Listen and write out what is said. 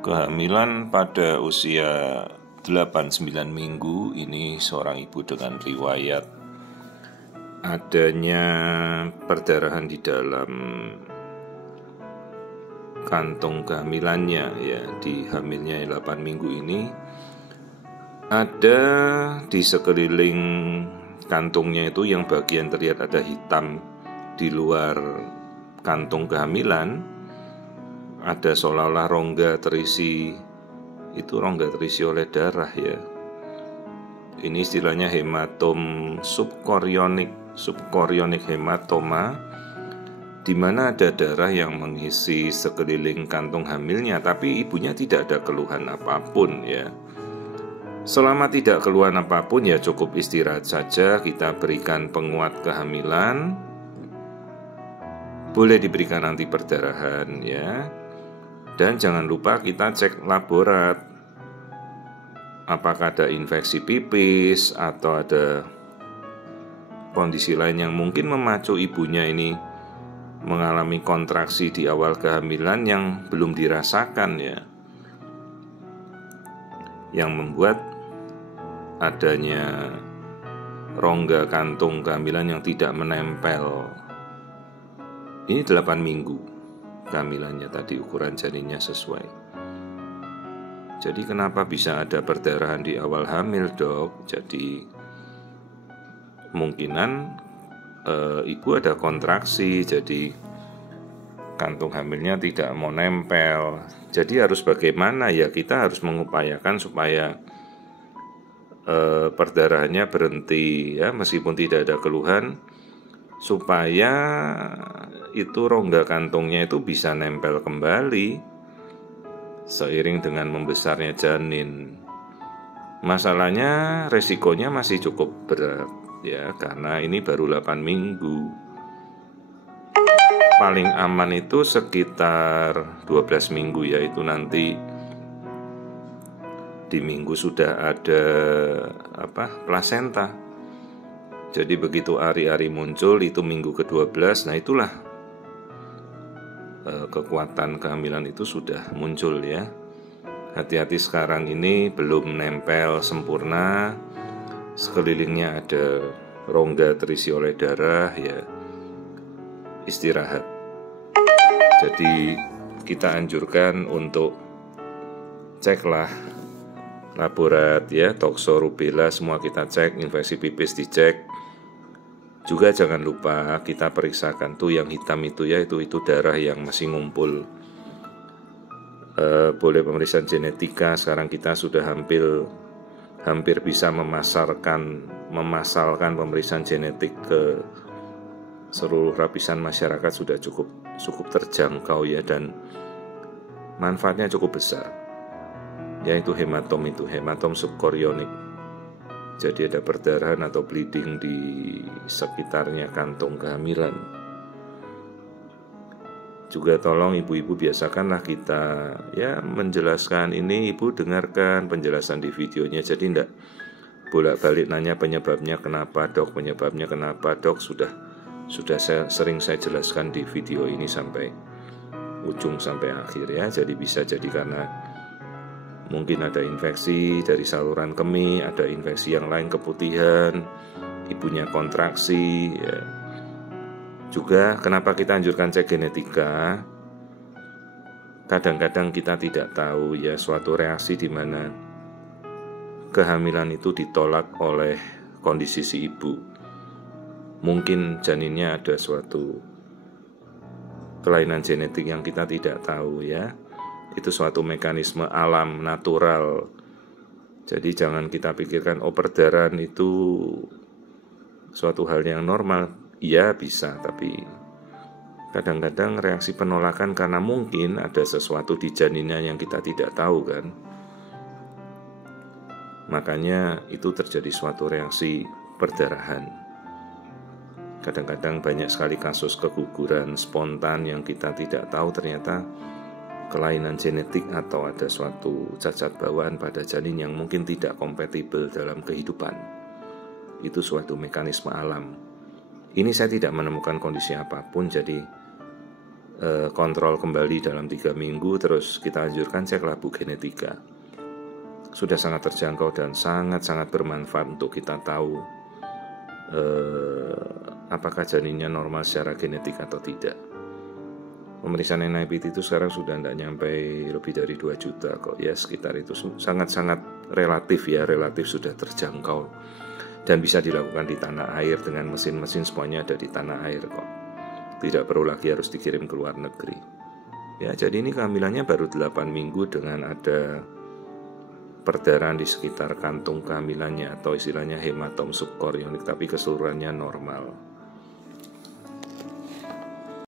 Kehamilan pada usia 8-9 minggu ini seorang ibu dengan riwayat adanya perdarahan di dalam kantung kehamilannya, ya, di hamilnya 8 minggu ini ada di sekeliling kantungnya itu yang bagian terlihat ada hitam di luar kantung kehamilan. Ada seolah-olah rongga terisi oleh darah, ya. Ini istilahnya hematom subkorionik hematoma, di mana ada darah yang mengisi sekeliling kantung hamilnya, tapi ibunya tidak ada keluhan apapun, ya. Selama tidak keluhan apapun, ya cukup istirahat saja. Kita berikan penguat kehamilan, boleh diberikan anti perdarahan, ya. Dan jangan lupa kita cek laborat, apakah ada infeksi pipis atau ada kondisi lain yang mungkin memacu ibunya ini mengalami kontraksi di awal kehamilan yang belum dirasakan, ya, yang membuat adanya rongga kantung kehamilan yang tidak menempel. Ini 8 minggu kehamilannya tadi, ukuran janinnya sesuai. Jadi kenapa bisa ada perdarahan di awal hamil, dok? Jadi kemungkinan ibu ada kontraksi, jadi kantung hamilnya tidak mau nempel. Jadi harus bagaimana, ya? Kita harus mengupayakan supaya perdarahannya berhenti, ya, meskipun tidak ada keluhan, supaya itu rongga kantungnya itu bisa nempel kembali seiring dengan membesarnya janin. Masalahnya resikonya masih cukup berat, ya, karena ini baru 8 minggu. Paling aman itu sekitar 12 minggu, yaitu nanti di minggu sudah ada plasenta. Jadi begitu ari-ari muncul, itu minggu ke-12, nah itulah kekuatan kehamilan itu sudah muncul, ya. Hati-hati sekarang ini belum nempel sempurna, sekelilingnya ada rongga terisi oleh darah, ya, istirahat. Jadi kita anjurkan untuk ceklah laborat, ya, tokso, rubella semua kita cek, infeksi pipis dicek. Juga jangan lupa kita periksakan tuh yang hitam itu, ya, itu darah yang masih ngumpul. Boleh pemeriksaan genetika. Sekarang kita sudah hampir bisa memasalkan pemeriksaan genetik ke seluruh lapisan masyarakat, sudah cukup terjangkau, ya, dan manfaatnya cukup besar, yaitu hematom subkorionik. Jadi ada perdarahan atau bleeding di sekitarnya kantung kehamilan. Juga tolong ibu-ibu biasakanlah kita, ya, menjelaskan ini, ibu dengarkan penjelasan di videonya. Jadi enggak bolak-balik nanya penyebabnya kenapa, dok, sudah sering saya jelaskan di video ini sampai ujung sampai akhir, ya. Jadi bisa jadi karena mungkin ada infeksi dari saluran kemih, ada infeksi yang lain, keputihan, ibunya kontraksi, ya. Juga kenapa kita anjurkan cek genetika? Kadang-kadang kita tidak tahu, ya, suatu reaksi di mana kehamilan itu ditolak oleh kondisi si ibu. Mungkin janinnya ada suatu kelainan genetik yang kita tidak tahu, ya. Itu suatu mekanisme alam natural. Jadi jangan kita pikirkan perdarahan itu suatu hal yang normal. Iya bisa, tapi kadang-kadang reaksi penolakan karena mungkin ada sesuatu di janinnya yang kita tidak tahu, kan. Makanya itu terjadi suatu reaksi perdarahan. Kadang-kadang banyak sekali kasus keguguran spontan yang kita tidak tahu ternyata kelainan genetik atau ada suatu cacat bawaan pada janin yang mungkin tidak kompatibel dalam kehidupan. Itu suatu mekanisme alam. Ini saya tidak menemukan kondisi apapun, jadi kontrol kembali dalam 3 minggu, terus kita anjurkan cek labu genetika. Sudah sangat terjangkau dan sangat-sangat bermanfaat untuk kita tahu apakah janinnya normal secara genetik atau tidak. Pemeriksaan NIPT itu sekarang sudah tidak nyampe lebih dari 2 juta kok, ya sekitar itu. Sangat-sangat relatif ya, relatif sudah terjangkau dan bisa dilakukan di tanah air dengan mesin-mesin, semuanya ada di tanah air kok. Tidak perlu lagi harus dikirim ke luar negeri. Ya, jadi ini kehamilannya baru 8 minggu dengan ada perdarahan di sekitar kantung kehamilannya atau istilahnya hematom subkorionik, tapi keseluruhannya normal.